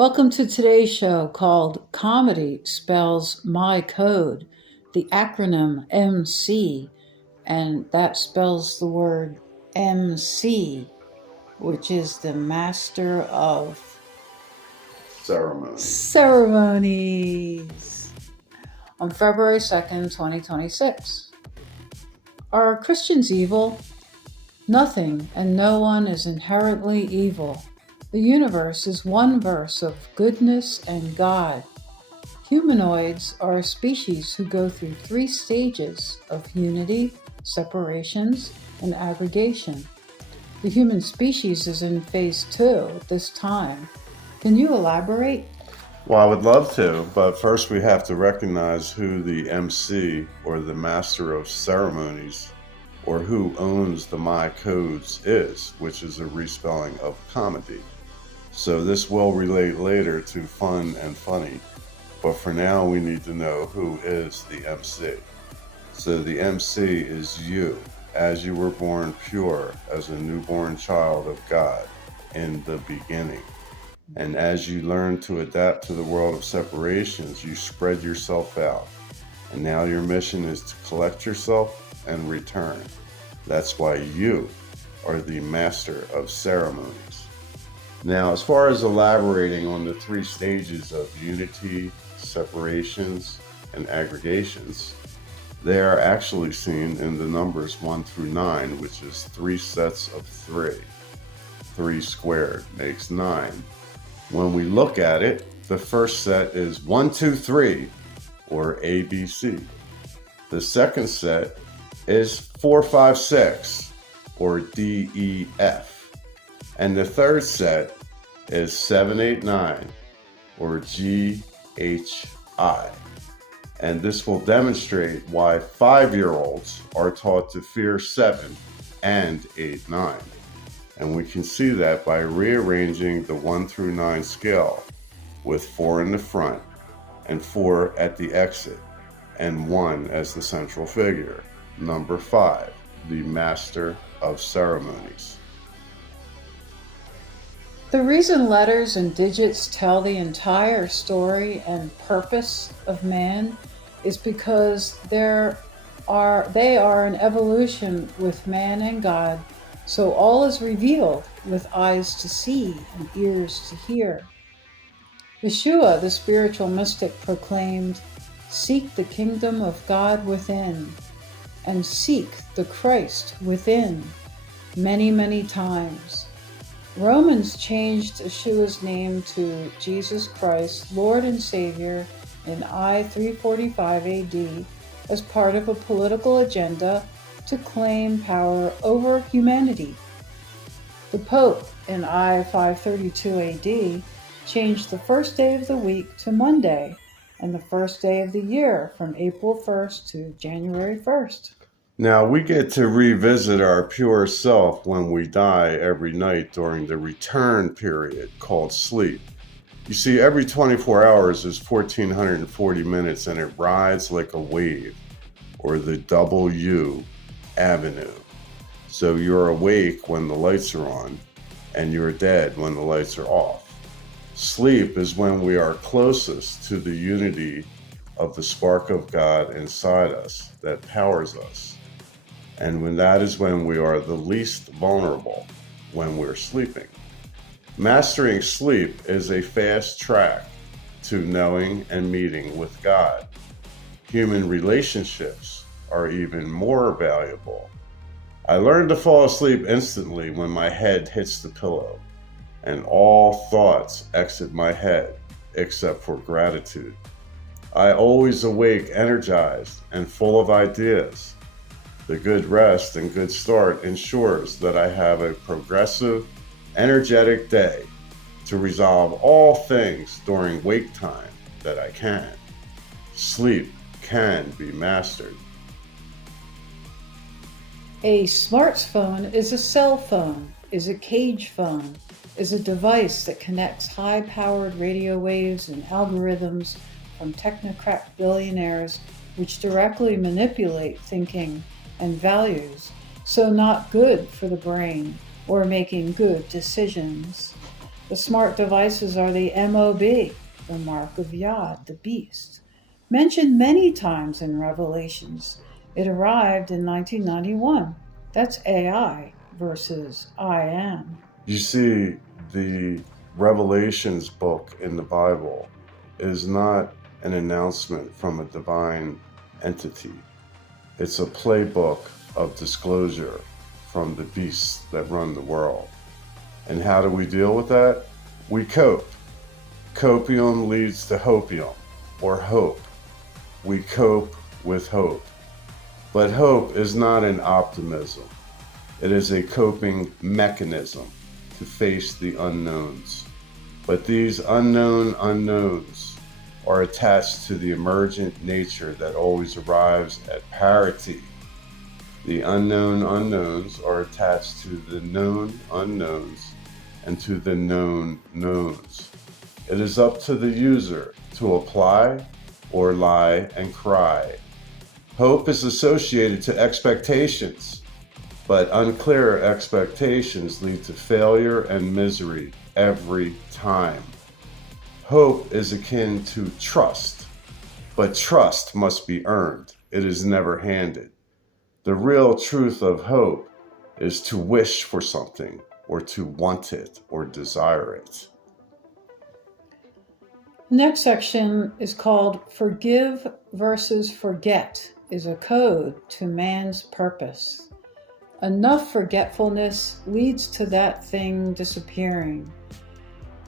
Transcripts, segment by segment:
Welcome to today's show called Comedy Spells My Code, the acronym MC, and that spells the word MC, which is the Master of Ceremonies. On February 2nd, 2026. Are Christians evil? Nothing and no one is inherently evil. The universe is one verse of goodness and God. Humanoids are a species who go through 3 stages of unity, separations, and aggregation. The human species is in phase 2 at this time. Can you elaborate? Well, I would love to, but first we have to recognize who the MC, or the Master of Ceremonies, or who owns the My Codes is, which is a respelling of comedy. So this will relate later to fun and funny, but for now we need to know who is the MC. So the MC is you, as you were born pure as a newborn child of God in the beginning. And as you learn to adapt to the world of separations, you spread yourself out. And now your mission is to collect yourself and return. That's why you are the Master of Ceremonies. Now, as far as elaborating on the 3 stages of unity, separations, and aggregations, they are actually seen in the numbers 1 through 9, which is 3 sets of 3. 3 squared makes 9. When we look at it, the first set is 1, 2, 3, or ABC. The second set is 4, 5, 6, or DEF. And the third set is 7, 8, 9, or GHI. And this will demonstrate why 5-year-olds are taught to fear 7 and 8, 9. And we can see that by rearranging the 1 through 9 scale with 4 in the front and 4 at the exit and 1 as the central figure. Number 5, the Master of Ceremonies. The reason letters and digits tell the entire story and purpose of man is because they are an evolution with man and God. So all is revealed with eyes to see and ears to hear. Yeshua, the spiritual mystic, proclaimed, "Seek the kingdom of God within, and seek the Christ within," many, many times. Romans changed Yeshua's name to Jesus Christ, Lord and Savior, in I 345 AD as part of a political agenda to claim power over humanity. The Pope in I 532 AD changed the first day of the week to Monday and the first day of the year from April 1st to January 1st. Now we get to revisit our pure self when we die every night during the return period called sleep. You see, every 24 hours is 1440 minutes and it rides like a wave, or the W Avenue. So you're awake when the lights are on, and you're dead when the lights are off. Sleep is when we are closest to the unity of the spark of God inside us that powers us. And that is when we are the least vulnerable, when we're sleeping. Mastering sleep is a fast track to knowing and meeting with God. Human relationships are even more valuable. I learned to fall asleep instantly when my head hits the pillow, and all thoughts exit my head except for gratitude. I always awake energized and full of ideas. The good rest and good start ensures that I have a progressive, energetic day to resolve all things during wake time that I can. Sleep can be mastered. A smartphone is a cell phone, is a cage phone, is a device that connects high-powered radio waves and algorithms from technocrat billionaires which directly manipulate thinking and values, so not good for the brain or making good decisions. The smart devices are the MOB, the mark of Yod, the beast, mentioned many times in Revelations. It arrived in 1991. That's AI versus I am. You see, the Revelations book in the Bible is not an announcement from a divine entity. It's a playbook of disclosure from the beasts that run the world. And how do we deal with that? We cope. Copium leads to hopium, or hope. We cope with hope. But hope is not an optimism. It is a coping mechanism to face the unknowns. But these unknown unknowns are attached to the emergent nature that always arrives at parity. The unknown unknowns are attached to the known unknowns and to the known knowns. It is up to the user to apply or lie and cry. Hope is associated to expectations, but unclear expectations lead to failure and misery every time. Hope is akin to trust, but trust must be earned. It is never handed. The real truth of hope is to wish for something, or to want it, or desire it. Next section is called Forgive versus Forget is a code to man's purpose. Enough forgetfulness leads to that thing disappearing.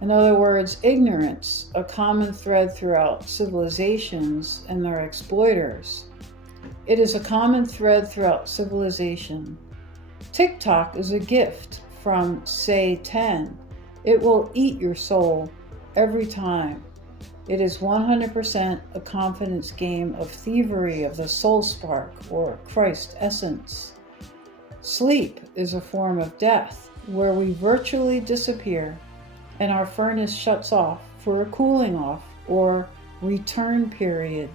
In other words, ignorance, a common thread throughout civilizations and their exploiters. It is a common thread throughout civilization. TikTok is a gift from Say 10. It will eat your soul every time. It is 100% a confidence game of thievery of the soul spark or Christ essence. Sleep is a form of death where we virtually disappear and our furnace shuts off for a cooling off or return period.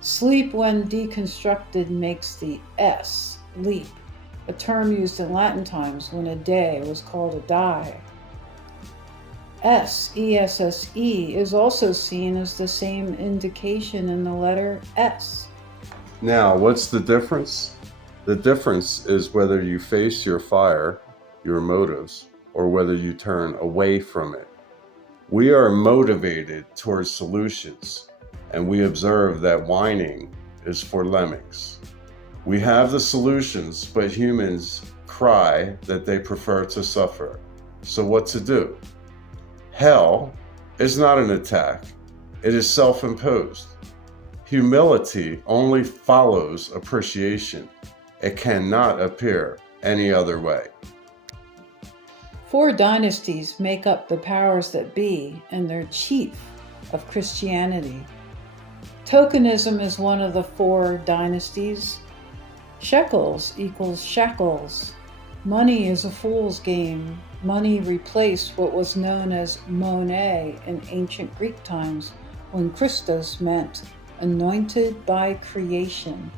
Sleep, when deconstructed, makes the S, leap, a term used in Latin times when a day was called a die. ESSE, is also seen as the same indication in the letter S. Now, what's the difference? The difference is whether you face your fire, your motives, or whether you turn away from it. We are motivated towards solutions, and we observe that whining is for lemmings. We have the solutions, but humans cry that they prefer to suffer. So what to do? Hell is not an attack. It is self-imposed. Humility only follows appreciation. It cannot appear any other way. 4 dynasties make up the powers that be and their chief of Christianity. Tokenism is one of the 4 dynasties. Shekels equals shackles. Money is a fool's game. Money replaced what was known as Monet in ancient Greek times when Christos meant anointed by creation.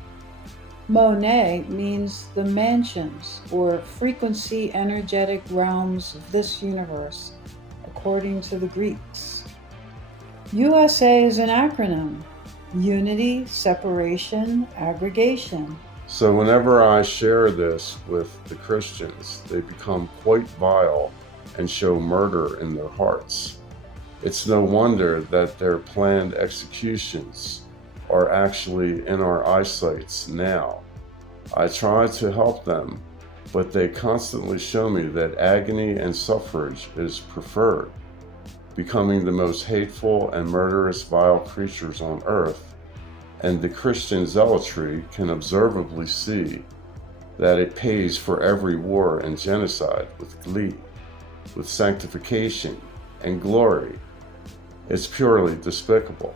Monet means the mansions or frequency energetic realms of this universe, according to the Greeks. USA is an acronym: unity, separation, aggregation. So whenever I share this with the Christians, they become quite vile and show murder in their hearts. It's no wonder that their planned executions are actually in our eyesights now. I try to help them, but they constantly show me that agony and suffrage is preferred, becoming the most hateful and murderous vile creatures on earth. And the Christian zealotry can observably see that it pays for every war and genocide with glee, with sanctification and glory. It's purely despicable.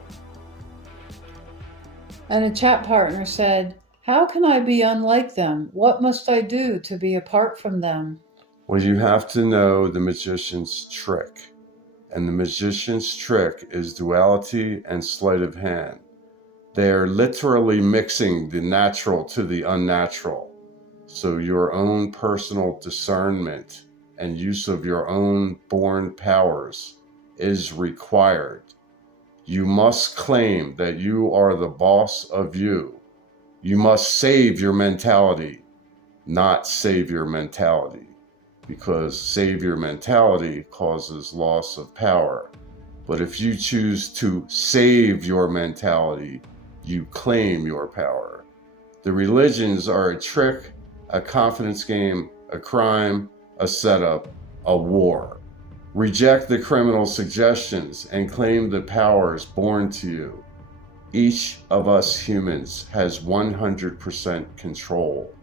And a chat partner said, "How can I be unlike them? What must I do to be apart from them?" Well, you have to know the magician's trick. And the magician's trick is duality and sleight of hand. They are literally mixing the natural to the unnatural. So your own personal discernment and use of your own born powers is required. You must claim that you are the boss of you. You must save your mentality, not savior mentality, because savior mentality causes loss of power. But if you choose to save your mentality, you claim your power. The religions are a trick, a confidence game, a crime, a setup, a war. Reject the criminal suggestions and claim the powers born to you. Each of us humans has 100% control.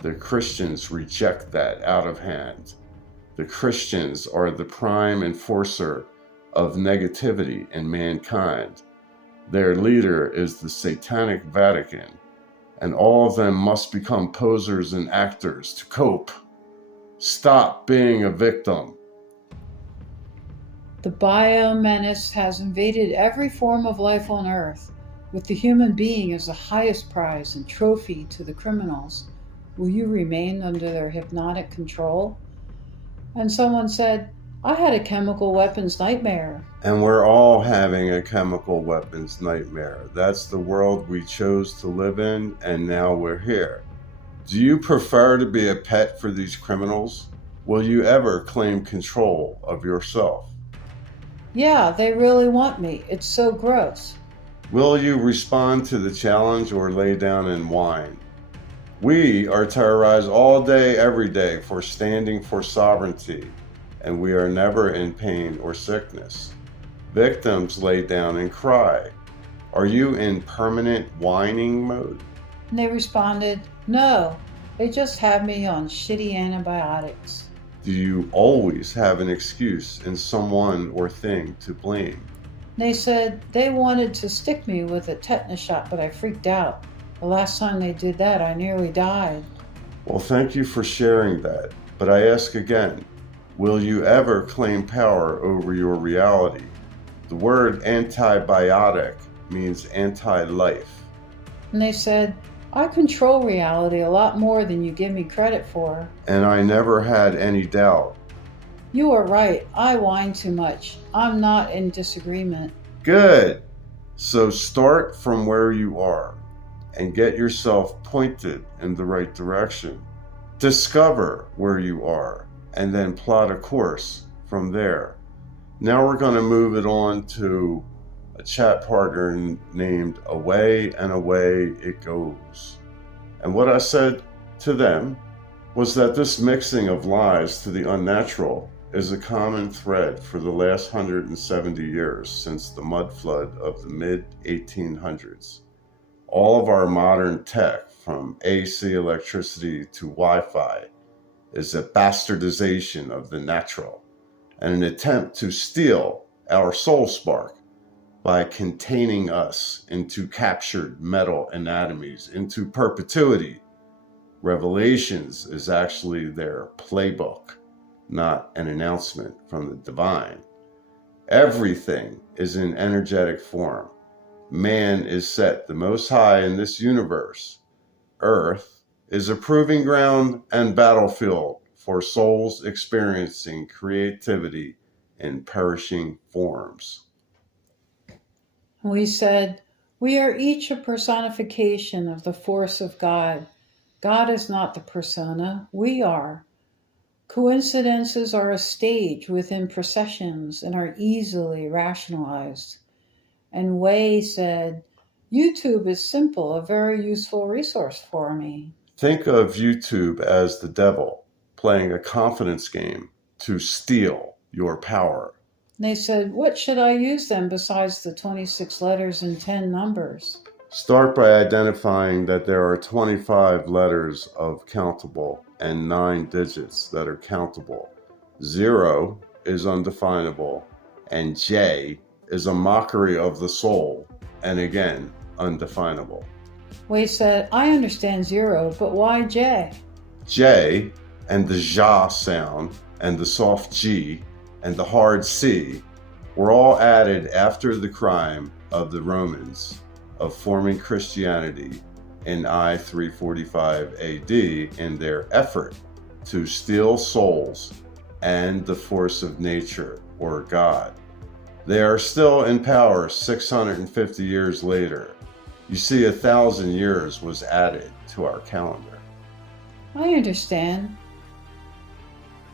The Christians reject that out of hand. The Christians are the prime enforcer of negativity in mankind. Their leader is the Satanic Vatican, and all of them must become posers and actors to cope. Stop being a victim. The biomenace has invaded every form of life on Earth, with the human being as the highest prize and trophy to the criminals. Will you remain under their hypnotic control? And someone said, I had a chemical weapons nightmare. And we're all having a chemical weapons nightmare. That's the world we chose to live in, and now we're here. Do you prefer to be a pet for these criminals? Will you ever claim control of yourself? Yeah, they really want me. It's so gross. Will you respond to the challenge or lay down and whine? We are terrorized all day, every day for standing for sovereignty, and we are never in pain or sickness. Victims lay down and cry. Are you in permanent whining mode? And they responded, no, they just have me on shitty antibiotics. Do you always have an excuse and someone or thing to blame? They said they wanted to stick me with a tetanus shot, but I freaked out. The last time they did that, I nearly died. Well, thank you for sharing that. But I ask again, will you ever claim power over your reality? The word antibiotic means anti-life. And they said, I control reality a lot more than you give me credit for. And I never had any doubt. You are right. I whine too much. I'm not in disagreement. Good. So start from where you are and get yourself pointed in the right direction. Discover where you are and then plot a course from there. Now we're going to move it on to a chat partner named Away and Away It Goes. And what I said to them was that this mixing of lies to the unnatural is a common thread for the last 170 years since the mud flood of the mid-1800s. All of our modern tech, from AC electricity to Wi-Fi, is a bastardization of the natural and an attempt to steal our soul spark by containing us into captured metal anatomies, into perpetuity. Revelations is actually their playbook, not an announcement from the divine. Everything is in energetic form. Man is set the most high in this universe. Earth is a proving ground and battlefield for souls experiencing creativity in perishing forms. We said, we are each a personification of the force of God. God is not the persona, we are. Coincidences are a stage within processions and are easily rationalized. And Wei said, YouTube is simple, a very useful resource for me. Think of YouTube as the devil playing a confidence game to steal your power. They said, what should I use then besides the 26 letters and 10 numbers? Start by identifying that there are 25 letters of countable and 9 digits that are countable. 0 is undefinable, and J is a mockery of the soul, and again, undefinable. Wei said, I understand 0, but why J? J and the ja sound and the soft G and the hard C were all added after the crime of the Romans of forming Christianity in I 345 AD in their effort to steal souls and the force of nature, or God. They are still in power 650 years later. You see, 1,000 years was added to our calendar. I understand.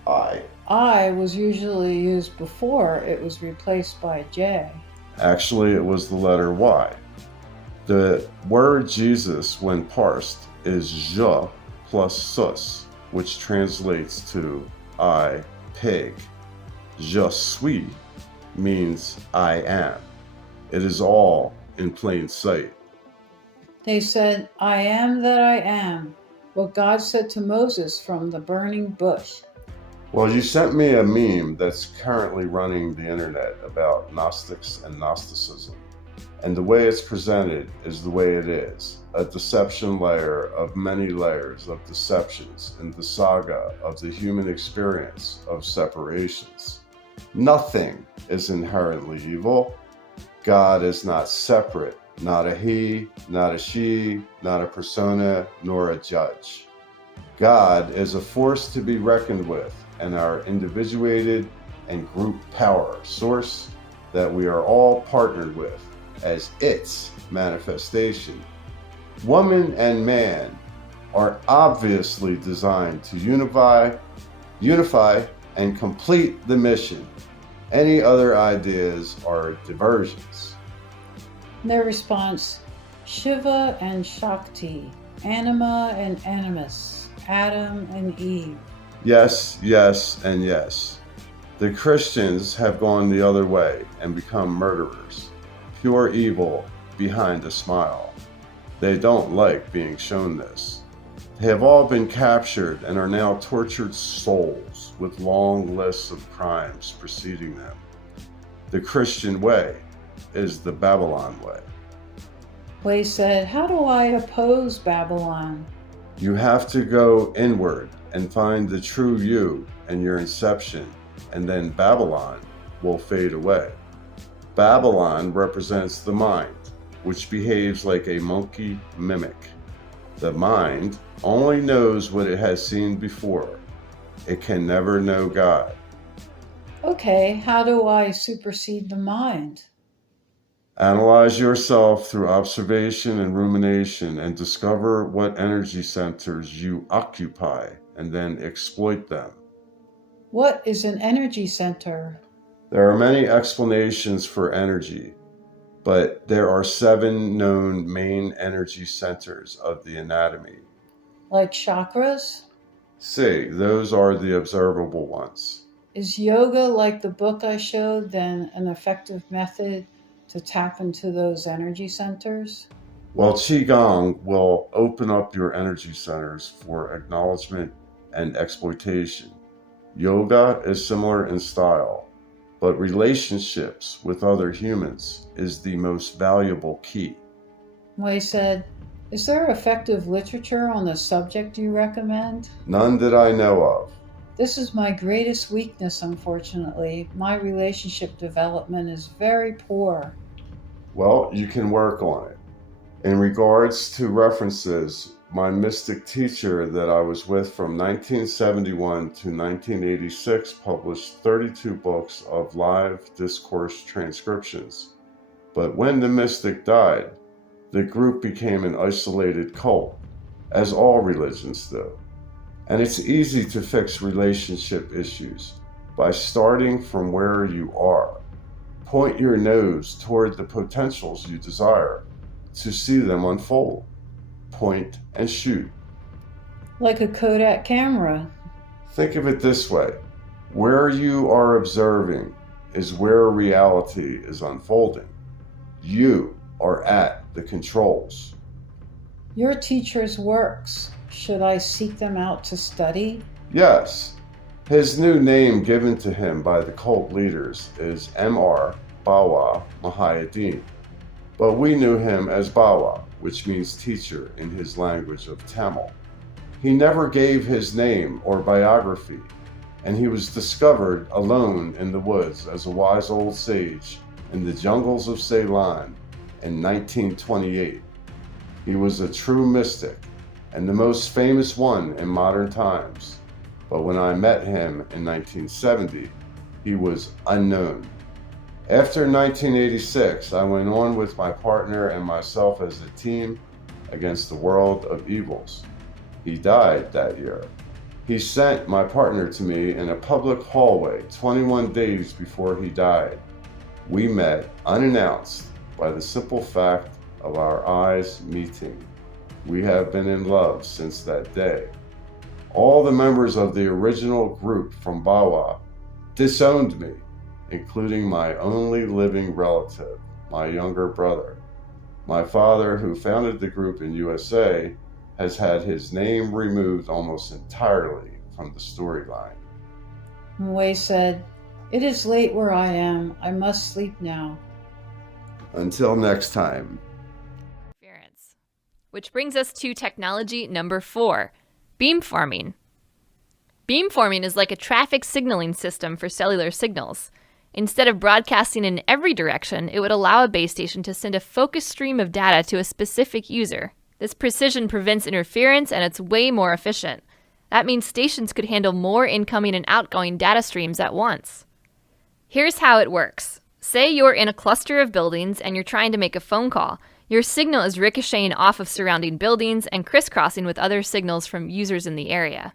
I was usually used before it was replaced by J. Actually, it was the letter Y. The word Jesus, when parsed, is je plus sus, which translates to I, pig. Je suis means I am. It is all in plain sight. They said, I am that I am, what God said to Moses from the burning bush. Well, you sent me a meme that's currently running the internet about Gnostics and Gnosticism. And the way it's presented is the way it is, a deception layer of many layers of deceptions in the saga of the human experience of separations. Nothing is inherently evil. God is not separate, not a he, not a she, not a persona, nor a judge. God is a force to be reckoned with, and our individuated and group power source that we are all partnered with as its manifestation. Woman and man are obviously designed to unify, and complete the mission. Any other ideas are diversions. Their response, Shiva and Shakti, Anima and Animus, Adam and Eve. Yes, yes, and yes. The Christians have gone the other way and become murderers. Pure evil behind a smile. They don't like being shown this. They have all been captured and are now tortured souls with long lists of crimes preceding them. The Christian way is the Babylon way. Wei said, how do I oppose Babylon? You have to go inward and find the true you and your inception, and then Babylon will fade away. Babylon represents the mind, which behaves like a monkey mimic. The mind only knows what it has seen before. It can never know God. Okay, how do I supersede the mind? Analyze yourself through observation and rumination and discover what energy centers you occupy and then exploit them. What is an energy center? There are many explanations for energy, but there are 7 known main energy centers of the anatomy. Like chakras? See, those are the observable ones. Is yoga, like the book I showed, then an effective method to tap into those energy centers? Well, Qigong will open up your energy centers for acknowledgement and exploitation. Yoga is similar in style, but relationships with other humans is the most valuable key. Wei said, is there effective literature on the subject you recommend? None that I know of. This is my greatest weakness, unfortunately. My relationship development is very poor. Well, you can work on it. In regards to references, my mystic teacher that I was with from 1971 to 1986 published 32 books of live discourse transcriptions. But when the mystic died, the group became an isolated cult, as all religions do. And it's easy to fix relationship issues by starting from where you are. Point your nose toward the potentials you desire to see them unfold. Point and shoot. Like a Kodak camera. Think of it this way. Where you are observing is where reality is unfolding. You are at the controls. Your teacher's works, should I seek them out to study? Yes. His new name given to him by the cult leaders is M.R. Bawa Mahayadin, but we knew him as Bawa, which means teacher in his language of Tamil. He never gave his name or biography, and he was discovered alone in the woods as a wise old sage in the jungles of Ceylon in 1928. He was a true mystic, and the most famous one in modern times. but when I met him in 1970, he was unknown. After 1986, I went on with my partner and myself as a team against the world of evils. He died that year. He sent my partner to me in a public hallway 21 days before he died. We met unannounced by the simple fact of our eyes meeting. We have been in love since that day. All the members of the original group from Bawa disowned me, including my only living relative, my younger brother. My father, who founded the group in USA, has had his name removed almost entirely from the storyline. Wei said, "It is late where I am. I must sleep now." Until next time. Interference. Which brings us to technology number 4, beamforming. Beamforming is like a traffic signaling system for cellular signals. Instead of broadcasting in every direction, it would allow a base station to send a focused stream of data to a specific user. This precision prevents interference and it's way more efficient. That means stations could handle more incoming and outgoing data streams at once. Here's how it works. Say you're in a cluster of buildings and you're trying to make a phone call. Your signal is ricocheting off of surrounding buildings and crisscrossing with other signals from users in the area.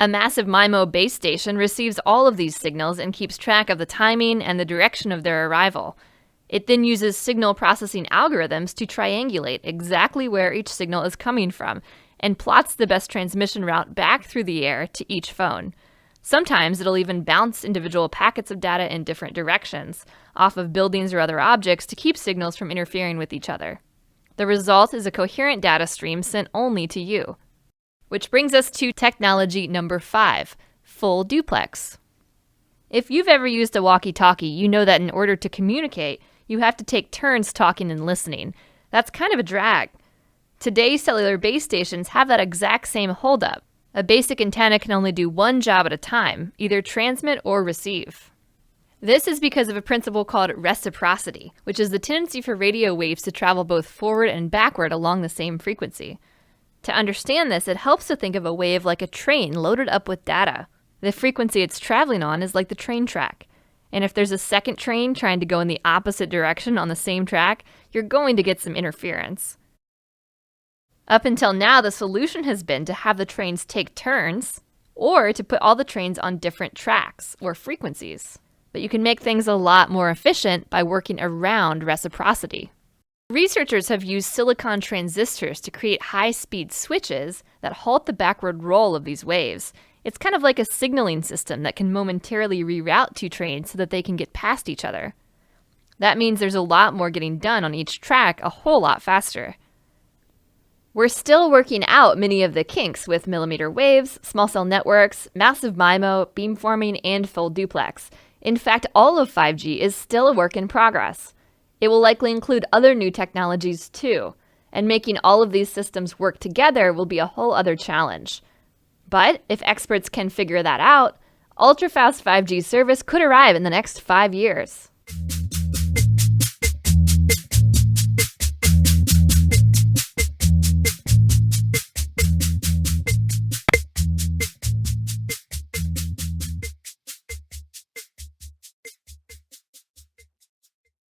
A massive MIMO base station receives all of these signals and keeps track of the timing and the direction of their arrival. It then uses signal processing algorithms to triangulate exactly where each signal is coming from and plots the best transmission route back through the air to each phone. Sometimes it'll even bounce individual packets of data in different directions, off of buildings or other objects to keep signals from interfering with each other. The result is a coherent data stream sent only to you. Which brings us to technology number 5, full duplex. If you've ever used a walkie-talkie, you know that in order to communicate, you have to take turns talking and listening. That's kind of a drag. Today's cellular base stations have that exact same holdup. A basic antenna can only do one job at a time, either transmit or receive. This is because of a principle called reciprocity, which is the tendency for radio waves to travel both forward and backward along the same frequency. To understand this, it helps to think of a wave like a train loaded up with data. The frequency it's traveling on is like the train track. And if there's a second train trying to go in the opposite direction on the same track, you're going to get some interference. Up until now, the solution has been to have the trains take turns, or to put all the trains on different tracks or frequencies. But you can make things a lot more efficient by working around reciprocity. Researchers have used silicon transistors to create high-speed switches that halt the backward roll of these waves. It's kind of like a signaling system that can momentarily reroute two trains so that they can get past each other. That means there's a lot more getting done on each track a whole lot faster. We're still working out many of the kinks with millimeter waves, small cell networks, massive MIMO, beamforming, and full duplex. In fact, all of 5G is still a work in progress. It will likely include other new technologies too, and making all of these systems work together will be a whole other challenge. But if experts can figure that out, ultra-fast 5G service could arrive in the next 5 years.